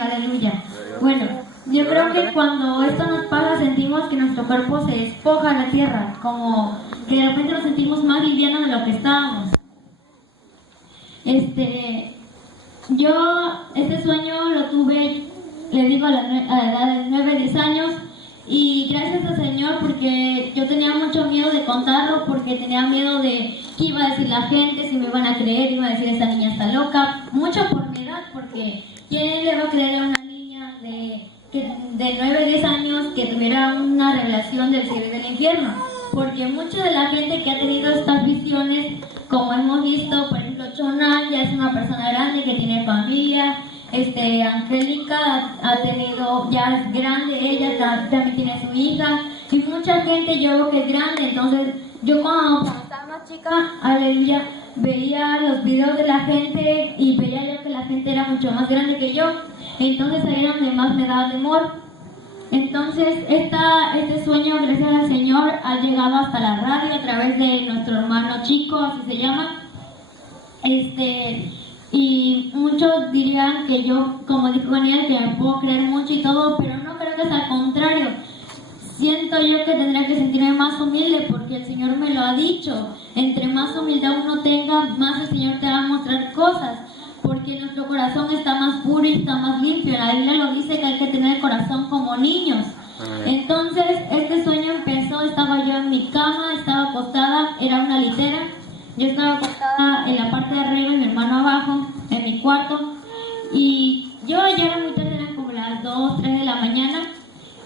Aleluya. Bueno, yo creo que cuando esto nos pasa sentimos que nuestro cuerpo se despoja de la tierra, como que de repente nos sentimos más livianos de lo que estábamos. Yo este sueño lo tuve, le digo, a la edad de 9, 10 años, y gracias al Señor, porque yo tenía mucho miedo de contarlo, porque tenía miedo de qué iba a decir la gente, si me iban a creer, iba a decir esta niña está loca, mucho por mi edad, porque ¿quién le va a creer a una niña de 9, 10 años que tuviera una revelación del cielo y del infierno? Porque mucha de la gente que ha tenido estas visiones, como hemos visto, por ejemplo, Chona ya es una persona grande que tiene familia, Angélica ha tenido, ya es grande, ella también tiene su hija, y mucha gente yo veo que es grande. Entonces yo cuando estaba más chica, aleluya, veía los videos de la gente y veía yo que la gente era mucho más grande que yo, entonces ahí era donde más me daba temor. Entonces este sueño, gracias al Señor, ha llegado hasta la radio a través de nuestro hermano Chico, así se llama. Y muchos dirían que yo, como dijo Daniel, que me puedo creer mucho y todo, pero no, creo que es al contrario. Siento yo que tendría que sentirme más humilde, porque el Señor me lo ha dicho. Entre más humildad uno tenga, más el Señor te va a mostrar cosas, porque nuestro corazón está más puro y está más limpio. La Biblia lo dice, que hay que tener el corazón como niños. Entonces este sueño empezó, estaba yo en mi cama, estaba acostada, era una litera. Yo estaba acostada en la parte de arriba y mi hermano abajo, en mi cuarto. Y yo ya era muy tarde, eran como las 2, 3 de la mañana.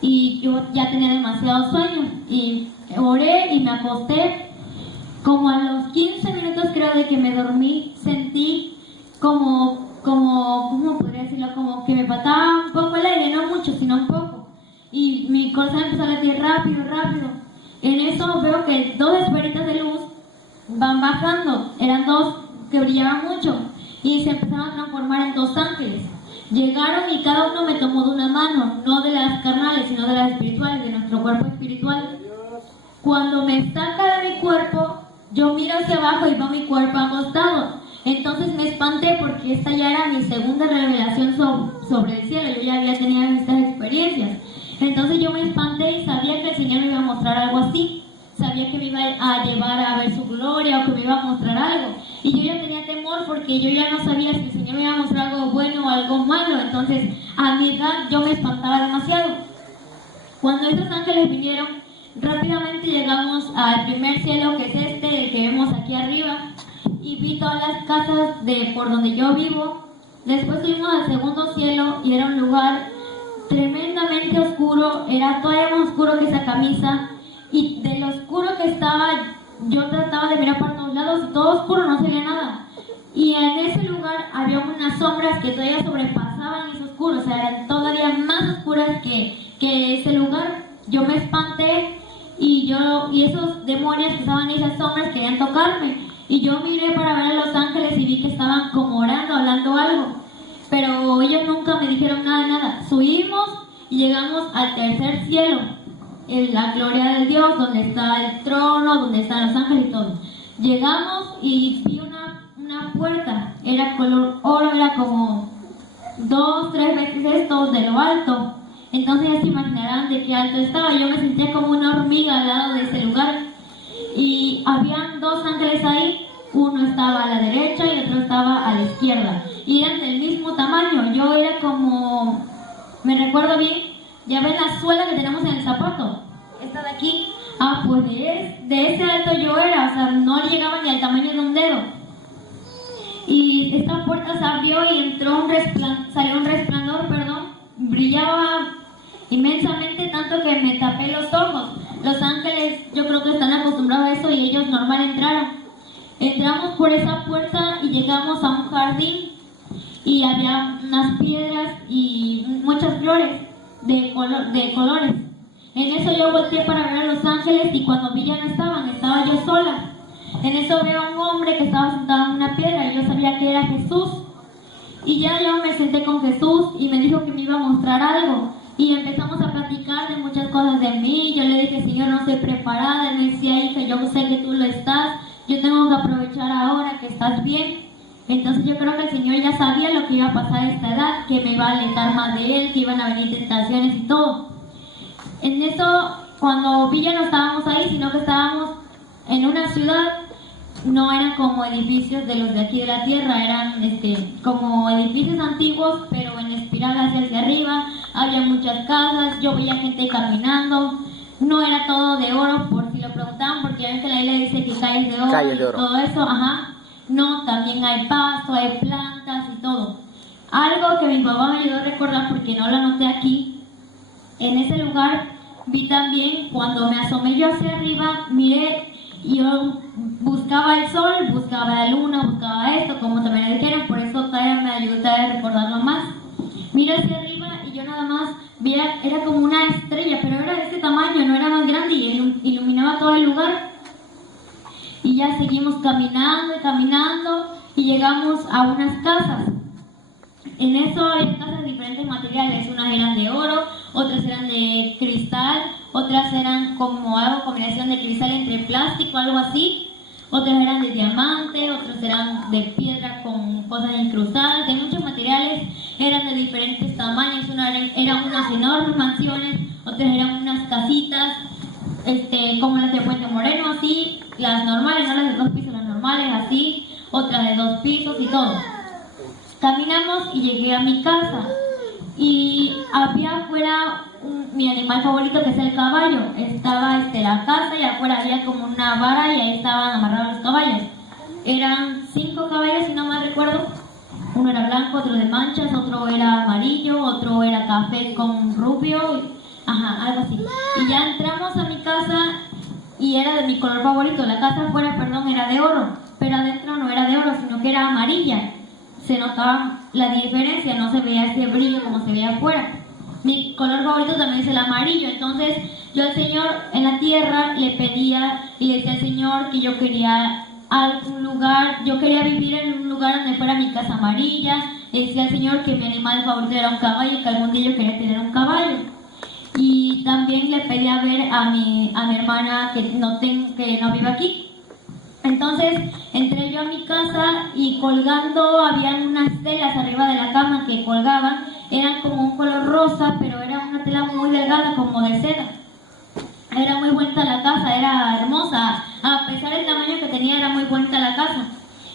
Y yo ya tenía demasiado sueño. Y oré y me acosté. Como a los 15 minutos creo de que me dormí, sentí ¿cómo podría decirlo? Como que me faltaba un poco el aire, no mucho, sino un poco. Y mi corazón empezó a latir rápido, rápido. En eso veo que 2 esferitas de luz van bajando, eran 2 que brillaban mucho y se empezaron a transformar en 2 ángeles. Llegaron y cada uno me tomó de una mano, no de las carnales, sino de las espirituales, de nuestro cuerpo espiritual. Cuando me saca de mi cuerpo, yo miro hacia abajo y veo mi cuerpo acostado. Entonces me espanté, porque esta ya era mi segunda revelación sobre el cielo. Yo ya había tenido estas experiencias. Entonces yo me espanté y sabía que el Señor me iba a mostrar algo así. Sabía que me iba a llevar a ver su gloria o que me iba a mostrar algo. Y yo ya tenía temor, porque yo ya no sabía si el Señor me iba a mostrar algo bueno o algo malo. Entonces a mi edad yo me espantaba demasiado. Cuando esos ángeles vinieron, rápidamente llegamos al primer cielo, que es el que vemos aquí arriba. Y vi todas las casas por donde yo vivo. Después subimos al segundo cielo y era un lugar tremendamente oscuro. Era todavía más oscuro que esa camisa. Y de lo oscuro que estaba, yo trataba de mirar para todos lados y todo oscuro, no se veía nada. Y en ese lugar había unas sombras que todavía sobrepasaban ese oscuro, o sea, eran todavía más oscuras que ese lugar. Yo me espanté y esos demonios que estaban en esas sombras querían tocarme. Y yo miré para ver a los ángeles y vi que estaban como orando, hablando algo. Pero ellos nunca me dijeron nada de nada. Subimos y llegamos al tercer cielo, en la gloria de Dios, donde está el trono, donde están los ángeles y todo. Llegamos y vi una puerta, era color oro, era como 2, 3 veces esto de lo alto. Entonces ya se imaginarán de qué alto estaba. Yo me sentía como una hormiga al lado de ese lugar. Y habían 2 ángeles ahí, uno estaba a la derecha y otro estaba a la izquierda. Y eran del mismo tamaño. Yo era como, me recuerdo bien, ya ven la suela que tenemos en el zapato, esta de aquí. Pues de ese alto yo era, o sea, no llegaba ni al tamaño de un dedo. Y esta puerta se abrió y salió un resplandor, brillaba inmensamente, tanto que me tapé los ojos. Los ángeles yo creo que están acostumbrados a eso y ellos normal entraron. Entramos por esa puerta y llegamos a un jardín y había unas piedras y muchas flores de colores. En eso yo volteé para ver a los ángeles y cuando vi ya no estaban, estaba yo sola. En eso veo a un hombre que estaba sentado en una piedra y yo sabía que era Jesús. Y ya yo me senté con Jesús y me dijo que me iba a mostrar algo. Y empezamos a platicar de muchas cosas de mí. Yo le dije, Señor, no estoy preparada. Él me decía, hija, yo sé que tú lo estás. Yo tengo que aprovechar ahora que estás bien. Entonces yo creo que el Señor ya sabía lo que iba a pasar a esta edad, que me iba a alejar más de Él, que iban a venir tentaciones y todo. En eso, cuando vi, ya no estábamos ahí, sino que estábamos en una ciudad. No eran como edificios de los de aquí de la tierra, eran como edificios antiguos, pero en espiral hacia arriba. Había muchas casas, yo veía gente caminando. No era todo de oro, por si lo preguntaban, porque ya ven que la Biblia dice que calles de oro y todo eso, ajá. No, también hay pasto, hay plantas y todo. Algo que mi papá me ayudó a recordar, porque no lo anoté aquí, en ese lugar vi también, cuando me asomé yo hacia arriba, miré, y yo buscaba el sol, buscaba la luna, buscaba esto, como también le dijeron, por eso todavía me ayudó a recordarlo más. Miré hacia arriba y yo nada más vi, era como una estrella, pero era de este tamaño, no era más grande, y iluminaba todo el lugar. Y ya seguimos caminando y caminando y llegamos a unas casas. En eso había casas de diferentes materiales, unas eran de oro, otras eran de cristal, otras eran como algo combinación de cristal entre plástico, algo así, otras eran de diamante, otras eran de piedra con cosas incrustadas, de muchos materiales, eran de diferentes tamaños, eran unas enormes mansiones, otras eran unas casitas, como las de Puente Moreno, así, las normales, no las de 2 pisos, las normales, así, otras de 2 pisos y todo. Caminamos y llegué a mi casa y había afuera mi animal favorito, que es el caballo. Estaba la casa y afuera había como una vara y ahí estaban amarrados los caballos. Eran 5 caballos, si no mal recuerdo. Uno era blanco, otro de manchas, otro era amarillo, otro era café con rubio, ajá, algo así. Y ya entramos a mi casa y era de mi color favorito. La casa afuera, perdón, era de oro, pero adentro no era de oro, sino que era amarilla. Se notaba la diferencia, no se veía ese brillo como se veía afuera. Mi color favorito también es el amarillo. Entonces yo al Señor en la tierra le pedía y le decía al Señor que yo quería algún lugar, yo quería vivir en un lugar donde fuera mi casa amarilla. Le decía al Señor que mi animal favorito era un caballo, que algún día yo quería tener un caballo. Y también le pedí a ver a mi hermana que no vive aquí. Entonces entré yo a mi casa y colgando habían unas telas arriba de la cama que colgaban, eran como un color rosa, pero era una tela muy delgada, como de seda. Era muy bonita la casa, era hermosa, a pesar del tamaño que tenía, era muy bonita la casa.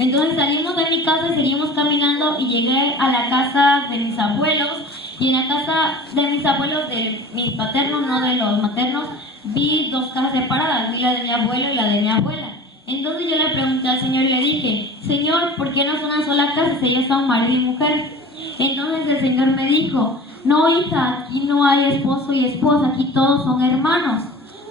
Entonces salimos de mi casa y seguimos caminando y llegué a la casa de mis abuelos. Y en la casa de mis abuelos, de mis paternos, no de los maternos, vi 2 casas separadas, vi la de mi abuelo y la de mi abuela. Entonces yo le pregunté al Señor y le dije, Señor, ¿por qué no es una sola casa si ellos son marido y mujer? Entonces el Señor me dijo, no, hija, aquí no hay esposo y esposa, aquí todos son hermanos.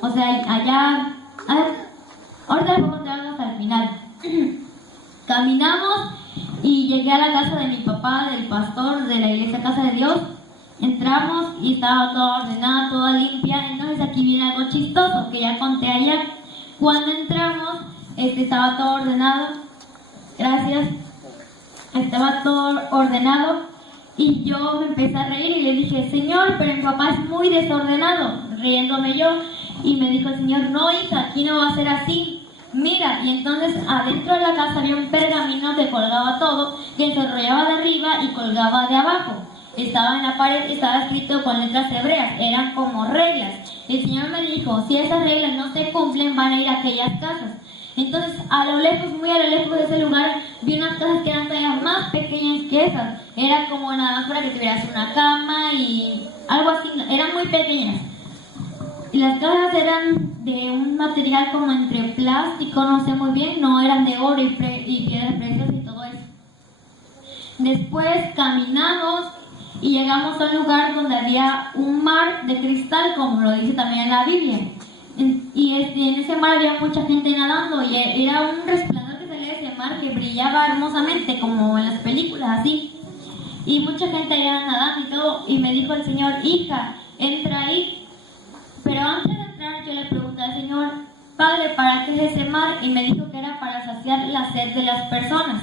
O sea, allá, ahorita les voy a contar algo hasta el final. Caminamos y llegué a la casa de mi papá, del pastor de la iglesia Casa de Dios. Entramos y estaba toda ordenada, toda limpia. Entonces aquí viene algo chistoso que ya conté ayer. Cuando entramos, estaba todo ordenado. Gracias. Estaba todo ordenado y yo me empecé a reír y le dije, Señor, pero mi papá es muy desordenado, riéndome yo. Y me dijo el Señor, no, hija, aquí no va a ser así. Mira, y entonces adentro de la casa había un pergamino que colgaba todo, que se enrollaba de arriba y colgaba de abajo. Estaba en la pared y estaba escrito con letras hebreas, eran como reglas. El Señor me dijo, si esas reglas no se cumplen, van a ir a aquellas casas. Entonces, a lo lejos, muy a lo lejos de ese lugar, vi unas casas que eran todavía más pequeñas que esas. Era como nada más para que tuvieras una cama y algo así, eran muy pequeñas. Y las casas eran de un material como entre plástico, no sé muy bien, no eran de oro y piedras preciosas y todo eso. Después caminamos y llegamos a un lugar donde había un mar de cristal, como lo dice también en la Biblia. Y en ese mar había mucha gente nadando y era un resplandor que salía de ese mar que brillaba hermosamente, como en las películas, así. Y mucha gente allá nadando y todo. Y me dijo el Señor, hija, entra ahí. Pero antes de entrar yo le pregunté al Señor, Padre, ¿para qué es ese mar? Y me dijo que era para saciar la sed de las personas.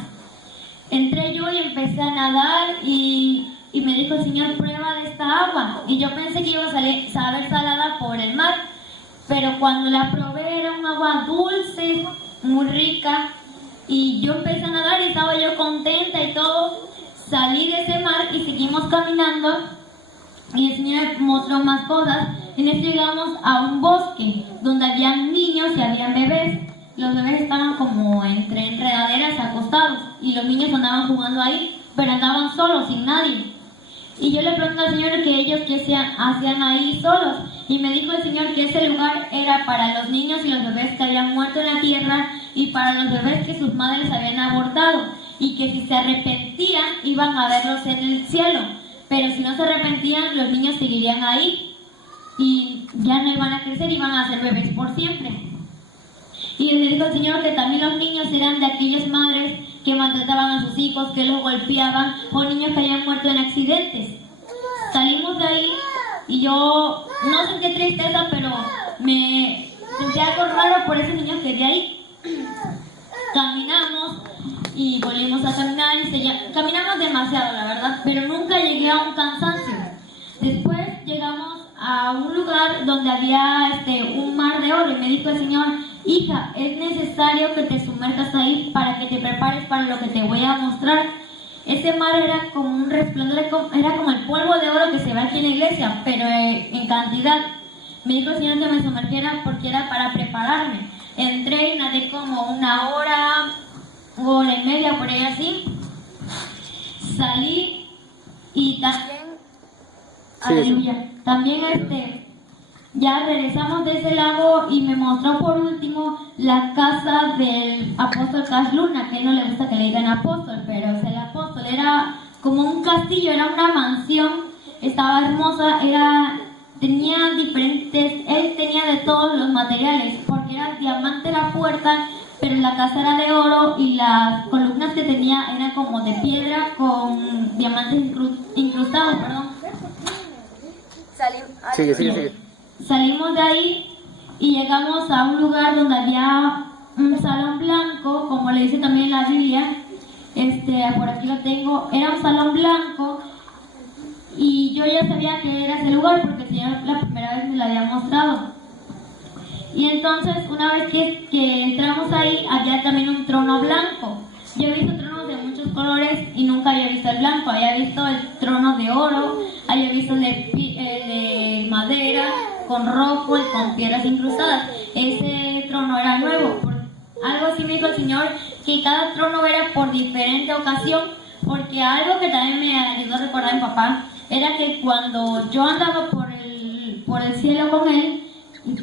Entré yo y empecé a nadar y me dijo el Señor, prueba de esta agua. Y yo pensé que iba a saber salada por el mar. Pero cuando la probé era un agua dulce, muy rica. Y yo empecé a nadar y estaba yo contenta y todo. Salí de ese mar y seguimos caminando y el Señor me mostró más cosas. En esto llegamos a un bosque donde habían niños y habían bebés. Los bebés estaban como entre enredaderas acostados y los niños andaban jugando ahí, pero andaban solos, sin nadie. Y yo le pregunté al Señor que ellos qué hacían ahí solos. Y me dijo el Señor que ese lugar era para los niños y los bebés que habían muerto en la tierra y para los bebés que sus madres habían abortado. Y que si se arrepentían iban a verlos en el cielo. Pero si no se arrepentían, los niños seguirían ahí. Y ya no iban a crecer, iban a ser bebés por siempre. Y le dijo el Señor que también los niños eran de aquellas madres que maltrataban a sus hijos, que los golpeaban, o niños que habían muerto en accidentes. Salimos de ahí y yo no sentí tristeza, pero me sentí algo raro por esos niños que vi ahí. Caminamos y volvimos a caminar y caminamos demasiado, la verdad, pero nunca llegué a un cansancio. Después llegamos a un lugar donde había un mar de oro y me dijo el Señor: hija, es necesario que te sumerjas ahí para que te prepares para lo que te voy a mostrar. Ese mar era como un resplandor, era como el polvo de oro que se ve aquí en la iglesia, pero en cantidad. Me dijo el Señor que me sumergiera porque era para prepararme. Entré y nadé como una hora y media, por ahí así. Salí y también, sí, aleluya, sí. También ya regresamos de ese lago y me mostró por último la casa del apóstol Cash Luna, que no le gusta que le digan apóstol, pero es el apóstol. Era como un castillo, era una mansión, estaba hermosa, tenía él tenía de todos los materiales, porque era diamante la puerta, pero la casa era de oro y las columnas que tenía eran como de piedra con diamantes incrustados, perdón. Sigue. Salimos de ahí y llegamos a un lugar donde había un salón blanco, como le dice también la Biblia. Por aquí lo tengo. Era un salón blanco y yo ya sabía que era ese lugar porque el Señor la primera vez me lo había mostrado. Y entonces, una vez que entramos ahí, había también un trono blanco. Yo he visto tronos de muchos colores y nunca había visto el blanco. Había visto el trono de oro, había visto el de madera, con rojo y con piedras incrustadas. Ese trono era nuevo. Algo así me dijo el Señor, que cada trono era por diferente ocasión, porque algo que también me ayudó a recordar a mi papá, era que cuando yo andaba por el cielo con él,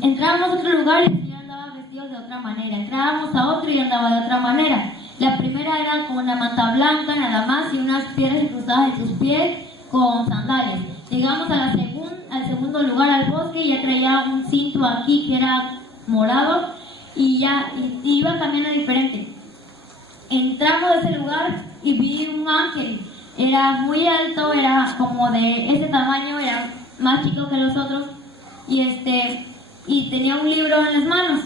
entrábamos a otro lugar y el Señor andaba vestido de otra manera. Entrábamos a otro y andaba de otra manera. La primera era con una manta blanca nada más y unas piedras incrustadas en sus pies con sandalias. Llegamos al segundo lugar, al bosque, y ya traía un cinto aquí que era morado y iba caminando diferente. Entramos a ese lugar y vi un ángel. Era muy alto, era como de ese tamaño, era más chico que los otros y tenía un libro en las manos.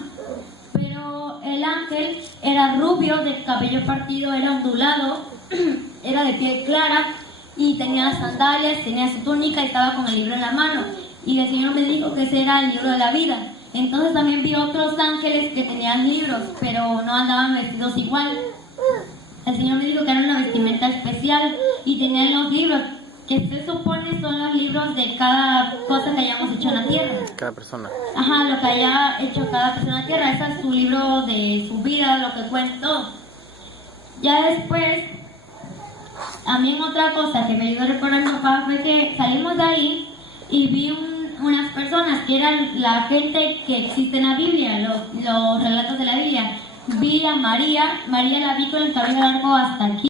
Pero el ángel era rubio, de cabello partido, era ondulado, era de piel clara y tenía sandalias, tenía su túnica y estaba con el libro en la mano. Y el Señor me dijo que ese era el libro de la vida. Entonces también vi otros ángeles que tenían libros, pero no andaban vestidos igual. El Señor me dijo que era una vestimenta especial y tenían los libros, que se supone son los libros de cada cosa que hayamos hecho en la tierra. Cada persona. Ajá, lo que haya hecho cada persona en la tierra. Ese es su libro de su vida, lo que cuenta. Ya después, también otra cosa que me ayudó a recordar a mi papá fue que salimos de ahí y vi unas personas que eran la gente que existe en la Biblia, los relatos de la Biblia. Vi a María la vi con el cabello largo hasta aquí.